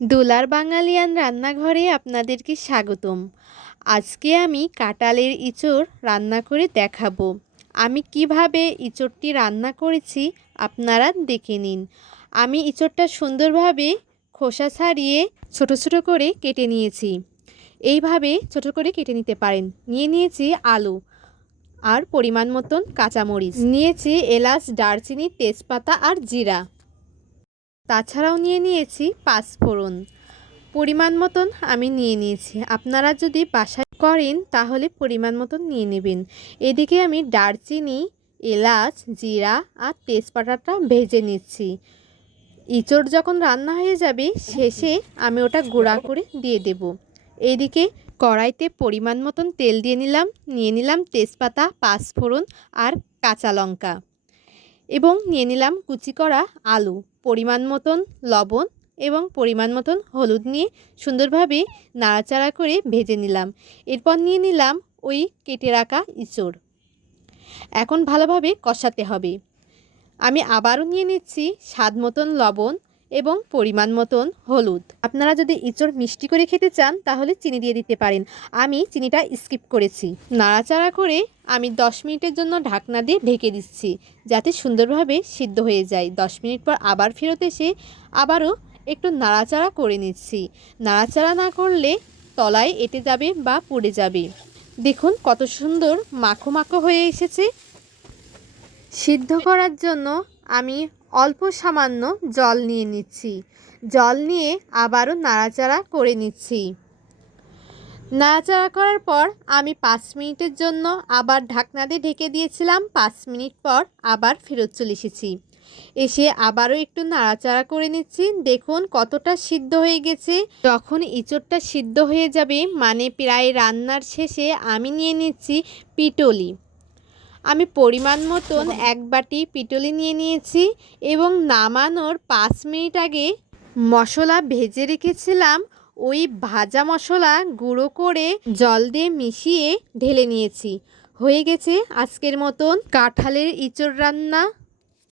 দোলার বাঙালিয়ান রান্নাঘরে আপনাদেরকে স্বাগতম। আজকে আমি কাঁঠালের ইঁচড় রান্না করে দেখাবো। আমি কিভাবে ইঁচড়টি রান্না করেছি আপনারা দেখে নিন। আমি ইঁচড়টা সুন্দরভাবে খোসা ছাড়িয়ে ছোট ছোট করে কেটে নিয়েছি। এইভাবে ছোট করে কেটে নিতে পারেন। নিয়ে নিয়েছি আলু আর পরিমাণ মতন কাঁচামরিচ, নিয়েছি এলাচ, দারচিনি, তেজপাতা আর জিরা। তাছাড়াও নিয়ে নিয়েছি পাঁচফোড়ন, পরিমাণ মতন আমি নিয়ে নিয়েছি। আপনারা যদি বাসায় করেন তাহলে পরিমাণ মতন নিয়ে নেবেন। এদিকে আমি দারচিনি, এলাচ, জিরা আর তেজপাতাটা ভেজে নিচ্ছি। ইঁচড় যখন রান্না হয়ে যাবে শেষে আমি ওটা গুঁড়া করে দিয়ে দেব। এইদিকে কড়াইতে পরিমাণ মতন তেল দিয়ে নিলাম, নিয়ে নিলাম তেজপাতা, পাঁচফোড়ন আর কাঁচা লঙ্কা এবং নিয়ে নিলাম কুচি করা আলু, পরিমাণ মতন লবণ এবং পরিমাণ মতন হলুদ নিয়ে সুন্দরভাবে নাড়াচাড়া করে ভেজে নিলাম। এরপর নিয়ে নিলাম ওই কেটে রাখা ইঁচড়। এখন ভালোভাবে কষাতে হবে। আমি আবারও নিয়ে নিচ্ছি স্বাদ মতন লবণ এবং পরিমাণ মতন হলুদ। আপনারা যদি ইঁচড় মিষ্টি করে খেতে চান তাহলে চিনি দিয়ে দিতে পারেন। আমি চিনিটা স্কিপ করেছি। নাড়াচাড়া করে আমি 10 মিনিটের জন্য ঢাকনা দিয়ে ঢেকে দিচ্ছি যাতে সুন্দরভাবে সিদ্ধ হয়ে যায়। 10 মিনিট পর আবার ফেরত এসে আবারও একটু নাড়াচাড়া করে নিচ্ছি। নাড়াচাড়া না করলে তলায় এঁটে যাবে বা পুড়ে যাবে। দেখুন কত সুন্দর মাখো মাখো হয়ে এসেছে। সিদ্ধ করার জন্য আমি অল্প সামান্য জল নিয়ে নিচ্ছি। জল নিয়ে আবারও নাড়াচাড়া করে নিচ্ছি। নাড়াচাড়া করার পর আমি 5 মিনিটের জন্য আবার ঢাকনা দিয়ে ঢেকে দিয়েছিলাম। 5 মিনিট পর আবার ফেরত চলে এসেছি। এসে আবারও একটু নাড়াচাড়া করে নিচ্ছি। দেখুন কতটা সিদ্ধ হয়ে গেছে। যখন ইঁচড়টা সিদ্ধ হয়ে যাবে মানে প্রায় রান্নার শেষে আমি নিয়ে নিচ্ছি পিটলি। আমি পরিমাণ মতন 1 বাটি পিটলি নিয়ে নিয়েছি এবং নামানোর 5 মিনিট আগে মশলা ভেজে রেখেছিলাম। ওই ভাজা মশলা গুঁড়ো করে জল দিয়ে মিশিয়ে ঢেলে নিয়েছি। হয়ে গেছে আজকের মতন কাঁঠালের ইঁচড় রান্না।